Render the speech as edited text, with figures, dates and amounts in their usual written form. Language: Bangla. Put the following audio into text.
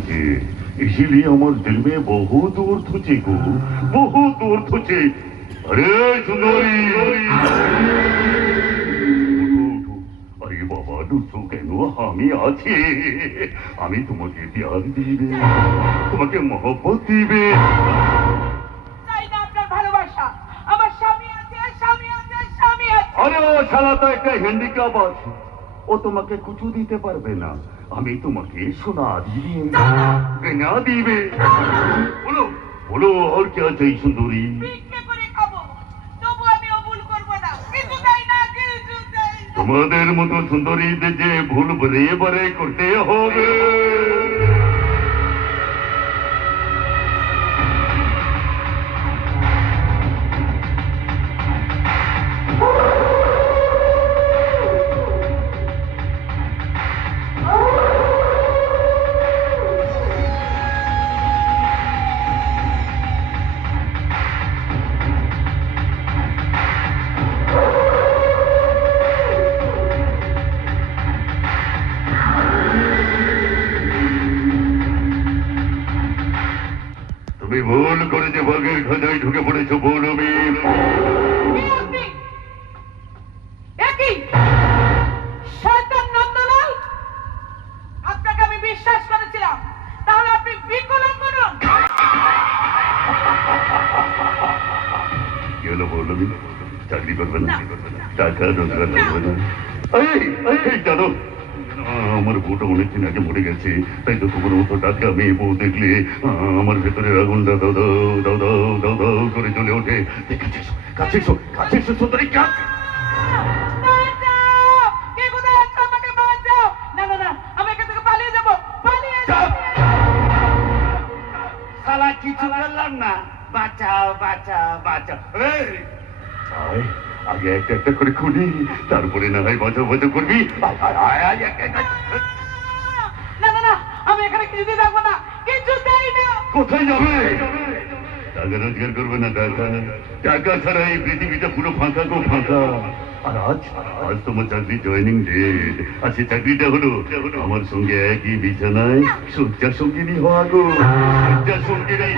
लीजिए, इसीलिए हमारे दिल में बहुत अर्थ थे गो, बहुत अर्थ थे। अरे सुंदरी, अरे बाबा দুটো কেন আমি আছি, আমি তোমাকে প্যার দিবে, তোমাকে মহব্বত দিবে। চাই না আপনার ভালোবাসা, আমার স্বামী আছে, স্বামী আছে, স্বামী আছে। আরে ও শালা তো একটা হ্যান্ডিক্যাপ আছে, ও তোমাকে কিছু দিতে পারবে না। আমি তোমাকে সোনা দিবে, গয়না দিবে। বলো বলো আর क्या चाहिए সুন্দরী? ভিক্ষে করে খাবো, তবু আমি অভুল করবো না। কিছু চাই না, কিছু চাই না। তোমাদের মতো সুন্দরীদের যে ভুল বারে বারে করতে হবে। তুমি ভুল করেছে, বাঘের খাঁচায় ঢুকে পড়েছো বৌরবী। কে আপনি? একই শয়তান নন্দলাল, আপনাকে আমি বিশ্বাস করেছিলাম, তাহলে আপনি বিকলাঙ্গ নন। কি হলো বৌরবী? চাকরি করবে না, টাকা রোজগার করবে না? এই জানো, আমার বউটা অনেকদিন আগে মরে গেছে, তাই তো তোমার মতো টাকা মেয়ে বউ দেখলে আমার ভেতরে আগুনটা দাও দাও দাও দাও দাও দাও করে জ্বলে ওঠে। কাছে এসো, কাছে এসো, কাছে এসো সুন্দরী, কাছে। বাঁচাও! কে কোথায় আছো? আমাকে বাঁচাও! না না না, আমি এখান থেকে পালিয়ে যাবো, পালিয়ে যাবো। শালা কিছু বললাম না, বাঁচাও বাঁচাও বাঁচাও। এই, আয়, আগে একটা একটা করে খুলি, তারপরে না হয় বাঁচাও বাঁচাও করবি। আয়, আয়, আয়, আয়, একটা একটা। না না না, আমি এখানে কিছুতেই থাকবো না, কিছু চাই না। কোথায় যাবে? টাকা রোজগার করবে না, টাকা টাকা ছাড়া এই পৃথিবীটা পুরো ফাঁকা গো, ফাঁকা। আর আজ আজ তোমার চাকরি জয়েনিং ডেট আছে, চাকরিটা হলো আমার সঙ্গে একই বিছানায় শয্যা সঙ্গিনী হওয়া গো, শয্যা সঙ্গিনী।